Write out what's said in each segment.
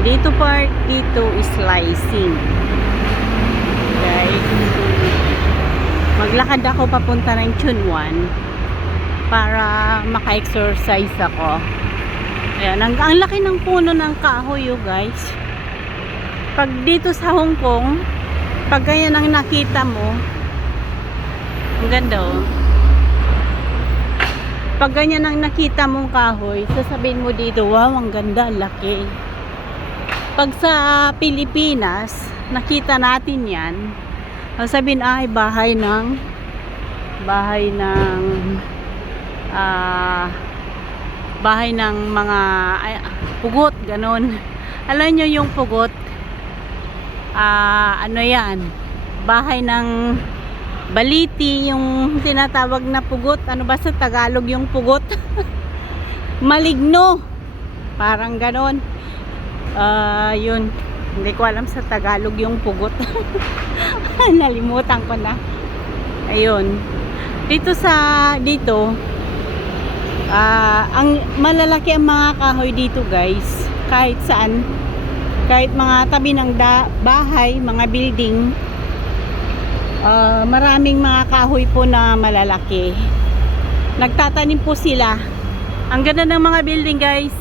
Dito part, dito is slicing. Guys, maglakad ako papunta ng Chunwan para maka-exercise ako. Ayan, ang laki ng puno ng kahoy, oh guys. Pag dito sa Hong Kong, pag ganyan ang nakita mo, ang ganda, oh. Pag ganyan ang nakita mong kahoy, sasabihin mo dito, wow, ang ganda, laki. Pag sa Pilipinas, nakita natin yan, sasabihin, ay, bahay ng mga pugot, ganon. Alam nyo yung pugot, ano yan, bahay ng baliti, yung tinatawag na pugot. Ano ba sa Tagalog yung pugot? Maligno, parang ganon. Yun, hindi ko alam sa Tagalog yung pugot. Nalimutan ko na. Ayun, dito ang malalaki ang mga kahoy dito guys, kahit saan, kahit mga tabi ng bahay, mga building, maraming mga kahoy po na malalaki. Nagtatanim po sila. Ang ganda ng mga building guys.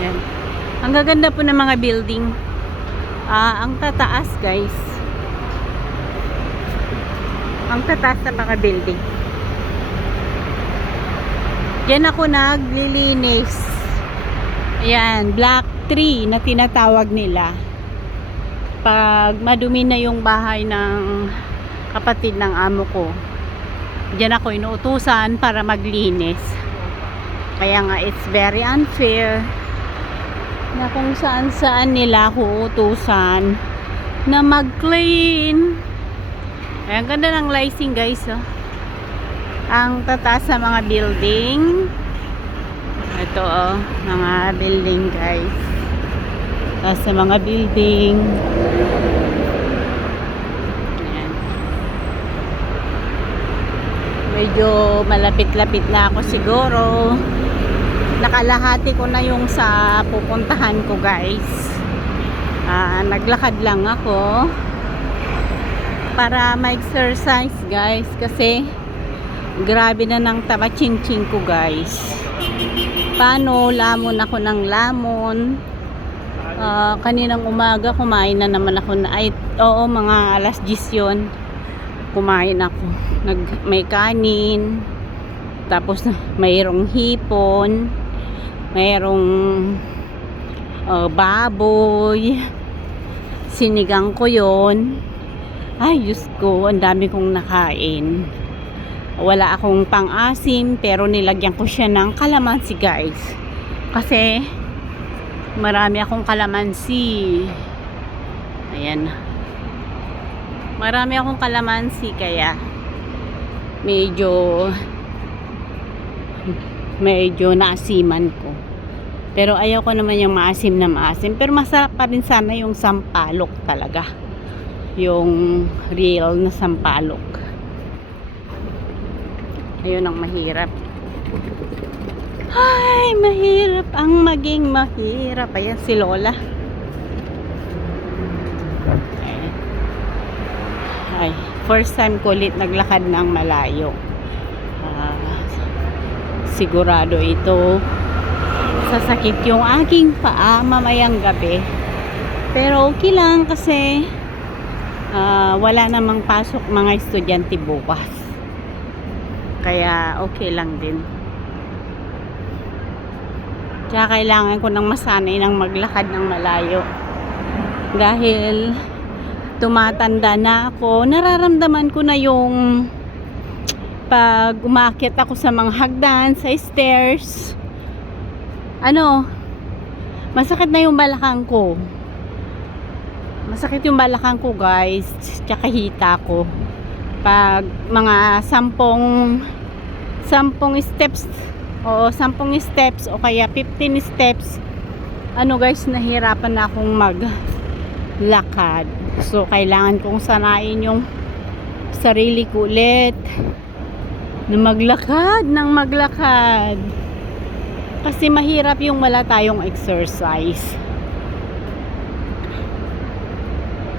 Yan. Ang gaganda po ng mga building. Ang tataas guys. Ang tataas ng mga building. Yan ako naglilinis. Ayan, black tree na tinatawag nila. Pag madumi na yung bahay ng kapatid ng amo ko, diyan ako inuutusan para maglinis. Kaya nga it's very unfair na kung saan nila ako utusan na mag-clean. Ayan, ganda ng lighting guys, oh. Ang tataas sa mga building. Ito, oh, mga building guys. Taas sa mga building. Ayan. Medyo malapit-lapit na ako siguro. Nakalahati ko na yung sa pupuntahan ko guys. Naglakad lang ako para ma-exercise guys, kasi grabe na ng taba chin-chin ko guys. Paano, lamon ako ng lamon. Kaninang umaga kumain na naman ako mga alas 10 yun. Kumain ako, may kanin, tapos mayroong hipon, mayroong baboy, sinigang ko yon. Ay, Diyos ko, ang dami kong nakain. Wala akong pang-asim, pero nilagyan ko siya ng kalamansi guys. Kasi marami akong kalamansi. Ayan. Marami akong kalamansi, kaya medyo naasiman ko. Pero ayaw ko naman yung maasim na maasim. Pero masarap pa rin sana yung sampalok talaga. Yung real na sampalok. Ayun ang mahirap. Ay, mahirap ang maging mahirap. Ayan si Lola. Ay, first time ko ulit naglakad ng malayo. Sigurado ito sasakit yung aking paa mamayang gabi. Pero okay lang kasi wala namang pasok mga estudyante bukas. Kaya okay lang din. Kaya kailangan ko nang masanay ng maglakad ng malayo. Dahil tumatanda na ako, nararamdaman ko na yung pag umakyat ako sa mga hagdan, sa stairs, masakit na yung balakang ko. Masakit yung balakang ko guys, tsaka hita ko. Pag mga 10 steps o 10 steps o kaya 15 steps, ano guys, nahirapan na akong maglakad. So kailangan kong sanayin yung sarili ko ulit na maglakad ng maglakad. Kasi mahirap yung wala tayong exercise.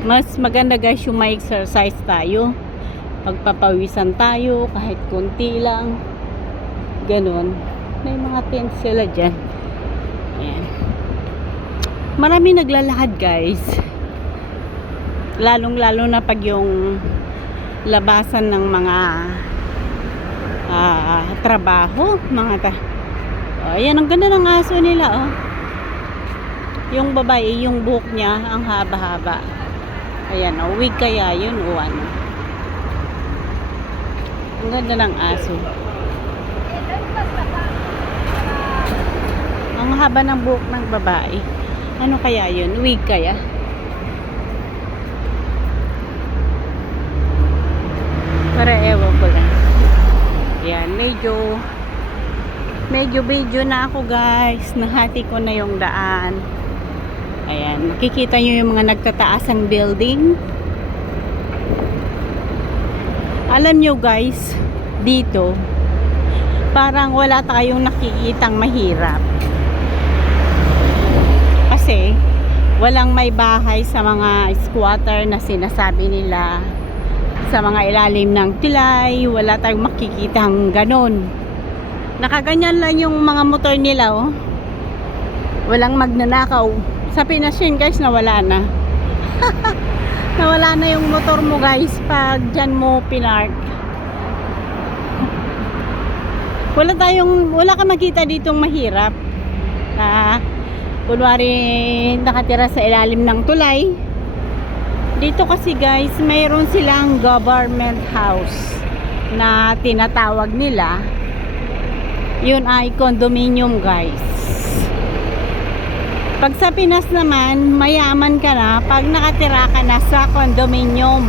Mas maganda guys yung may exercise tayo. Pagpapawisan tayo kahit konti lang. Ganon. May mga tent sila dyan. Ayan. Marami naglalakad guys. Lalong lalo na pag yung labasan ng mga trabaho. Ayan, ang ganda ng aso nila oh. Yung babae, yung buhok niya ang haba-haba. Ayan oh, wig kaya yun o ano. Ang ganda ng aso. Ang haba ng buhok ng babae. Ano kaya yun? Wig kaya? Para ewan ko lang. Yan, medyo video na ako guys. Nahati ko na yung daan. Ayan, makikita nyo yung mga nagtataasang building. Alam nyo guys, dito parang wala tayong nakikitang mahirap. Kasi walang may bahay sa mga squatter na sinasabi nila, sa mga ilalim ng tulay. Wala tayong makikitang ganon. Nakaganyan lang yung mga motor nila oh. Walang magnanakaw. Sa Pinas yun guys, nawala na. Nawala na yung motor mo guys pag dyan mo pinark. Wala ka makita ditong mahirap na kunwari nakatira sa ilalim ng tulay. Dito kasi guys, mayroon silang government house na tinatawag nila. Yun ay condominium guys. Pag sa Pinas naman, mayaman ka na pag nakatira ka na sa condominium.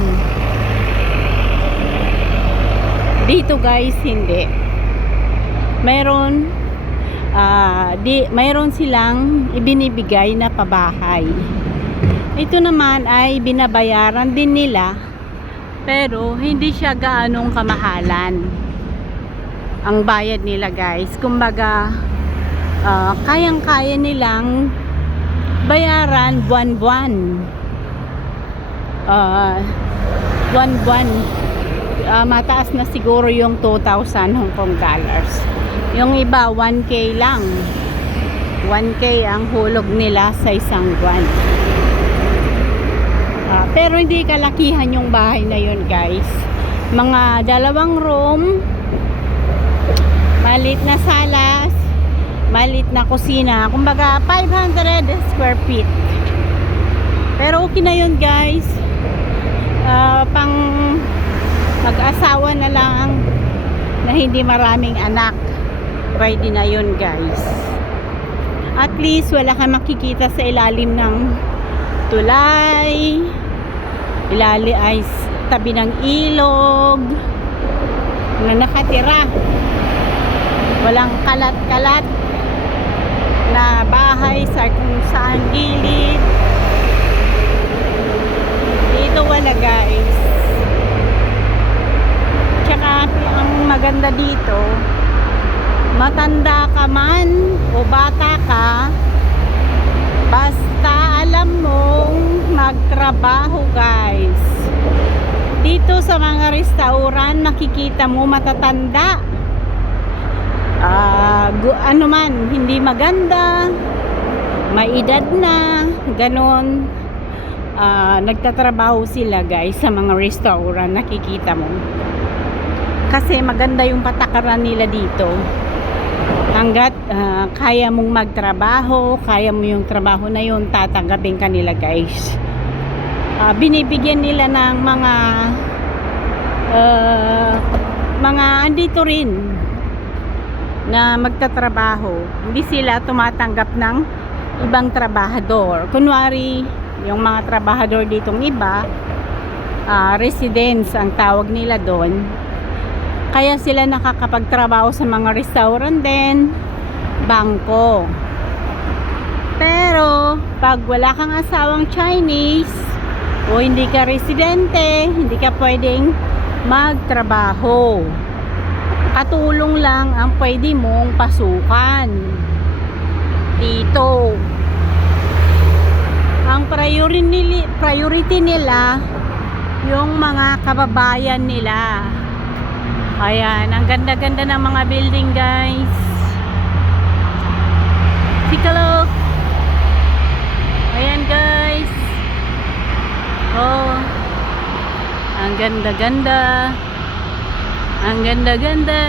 Dito guys, hindi. Mayroon silang ibinibigay na pabahay. Ito naman ay binabayaran din nila, pero hindi siya gaanong kamahalan ang bayad nila guys. Kumbaga, kayang-kaya nilang bayaran buwan-buwan. Buwan-buwan. Mataas na siguro yung 2,000 Hong Kong dollars. Yung iba 1K lang. 1K ang hulog nila sa isang buwan. Pero hindi kalakihan yung bahay na yun guys. Mga 2 room, maliit na salas, maliit na kusina. Kumbaga 500 square feet. Pero okay na yun guys. Pang mag-asawa na lang na hindi maraming anak. Pwede na yun guys. At least wala kang makikita sa ilalim ng tulay. Ilalim ay tabi ng ilog na nakatira. Walang kalat-kalat na bahay sa kung saan gilid. Dito wala guys. Tsaka ang maganda dito, matanda ka man o bata ka, basta alam mong magtrabaho guys. Dito sa mga restaurant makikita mo matatanda, ano man, hindi maganda, may edad na, ganon. Nagtatrabaho sila guys sa mga restaurant, nakikita mo. Kasi maganda yung patakaran nila dito. Hanggat kaya mong magtrabaho, kaya mo yung trabaho na yun, tatanggapin ka nila guys. Binibigyan nila ng mga andito rin na magtatrabaho. Hindi sila tumatanggap ng ibang trabahador. Kunwari, yung mga trabahador ditong iba, residents ang tawag nila doon. Kaya sila nakakapagtrabaho sa mga restaurant din, bangko. Pero, pag wala kang asawang Chinese, o hindi ka residente, hindi ka pwedeng magtrabaho. Katulong lang ang pwede mong pasukan dito. Ang priority nila yung mga kababayan nila. Ayan, ang ganda-ganda ng mga building, guys. Take a look. Ayan, guys. Oh, ang ganda-ganda. Ang ganda-ganda.